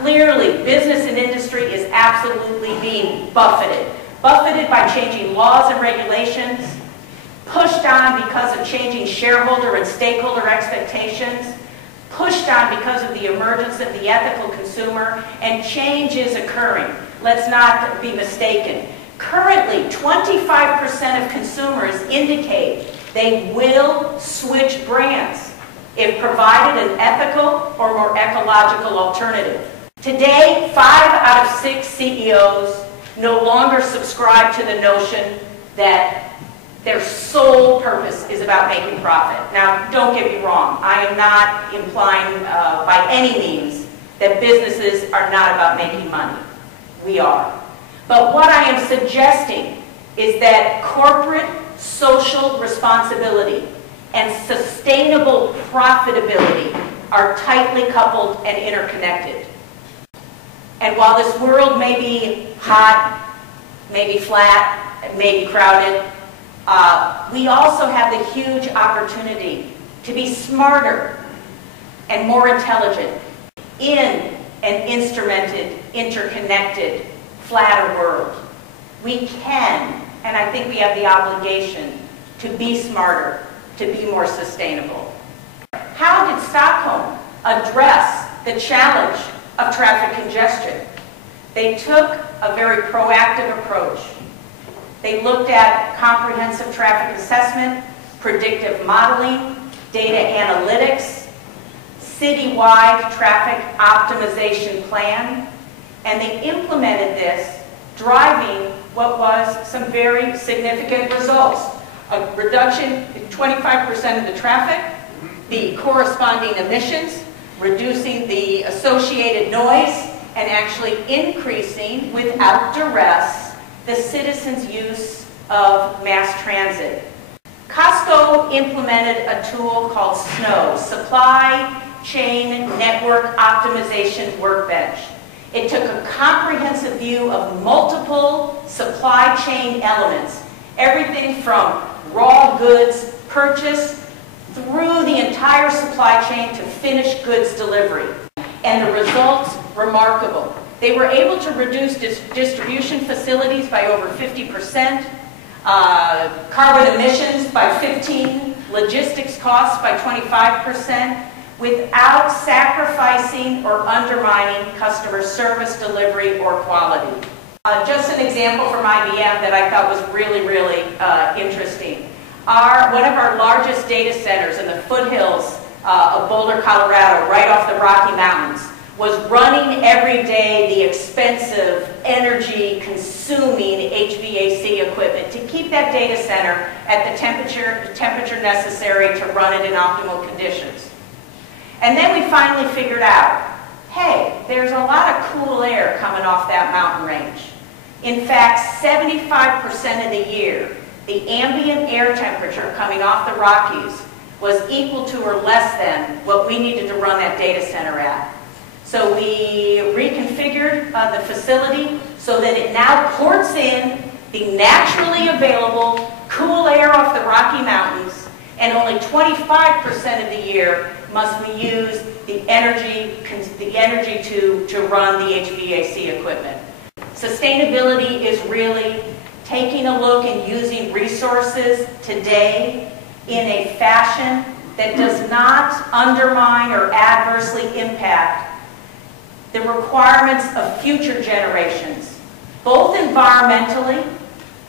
clearly, business and industry is absolutely being buffeted. Buffeted by changing laws and regulations, pushed on because of changing shareholder and stakeholder expectations, pushed on because of the emergence of the ethical consumer, and change is occurring. Let's not be mistaken. Currently, 25% of consumers indicate they will switch brands if provided an ethical or more ecological alternative. Today, 5 out of 6 CEOs no longer subscribe to the notion that their sole purpose is about making profit. Now, don't get me wrong. I am not implying by any means that businesses are not about making money. We are. But what I am suggesting is that corporate social responsibility and sustainable profitability are tightly coupled and interconnected. And while this world may be hot, may be flat, may be crowded, we also have the huge opportunity to be smarter and more intelligent in an instrumented, interconnected, flatter world. We can, and I think we have the obligation to be smarter, to be more sustainable. How did Stockholm address the challenge of traffic congestion? They took a very proactive approach. They looked at comprehensive traffic assessment, predictive modeling, data analytics, citywide traffic optimization plan, and they implemented this, driving what was some very significant results. A reduction in 25% of the traffic, the corresponding emissions, reducing the associated noise, and actually increasing, without duress, the citizens' use of mass transit. Costco implemented a tool called SNOW, Supply Chain Network Optimization Workbench. It took a comprehensive view of multiple supply chain elements, everything from raw goods purchase through the entire supply chain to finished goods delivery. And the results, remarkable. They were able to reduce distribution facilities by over 50%, carbon emissions by 15%, logistics costs by 25%, without sacrificing or undermining customer service, delivery, or quality. Just an example from IBM that I thought was really, really interesting. One of our largest data centers in the foothills of Boulder, Colorado, right off the Rocky Mountains, was running every day the expensive, energy-consuming HVAC equipment to keep that data center at the temperature necessary to run it in optimal conditions. And then we finally figured out, hey, there's a lot of cool air coming off that mountain range. In fact, 75% of the year, the ambient air temperature coming off the Rockies was equal to or less than what we needed to run that data center at. So we reconfigured the facility so that it now ports in the naturally available cool air off the Rocky Mountains, and only 25% of the year must we use the energy to run the HVAC equipment. Sustainability is really taking a look and using resources today in a fashion that does not undermine or adversely impact the requirements of future generations, both environmentally,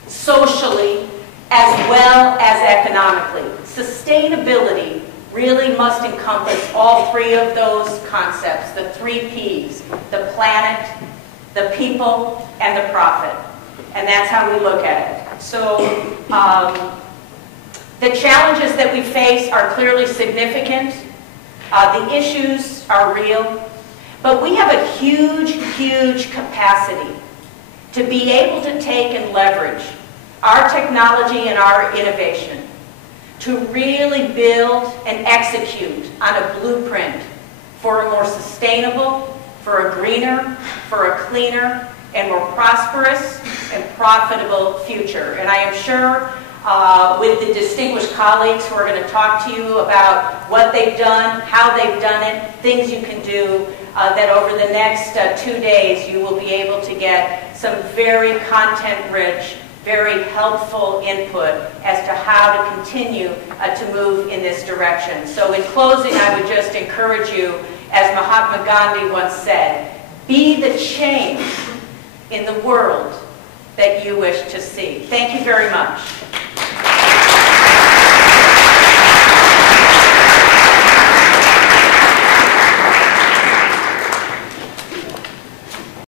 socially, as well as economically. Sustainability really must encompass all 3 of those concepts, the 3 Ps, the planet, the people, and the profit. And that's how we look at it. So the challenges that we face are clearly significant. The issues are real. But we have a huge, huge capacity to be able to take and leverage our technology and our innovation to really build and execute on a blueprint for a more sustainable, for a greener, for a cleaner, and more prosperous and profitable future. And I am sure with the distinguished colleagues who are going to talk to you about what they've done, how they've done it, things you can do, that over the next 2 days you will be able to get some very content-rich, very helpful input as to how to continue to move in this direction. So in closing, I would just encourage you, as Mahatma Gandhi once said, be the change in the world that you wish to see. Thank you very much.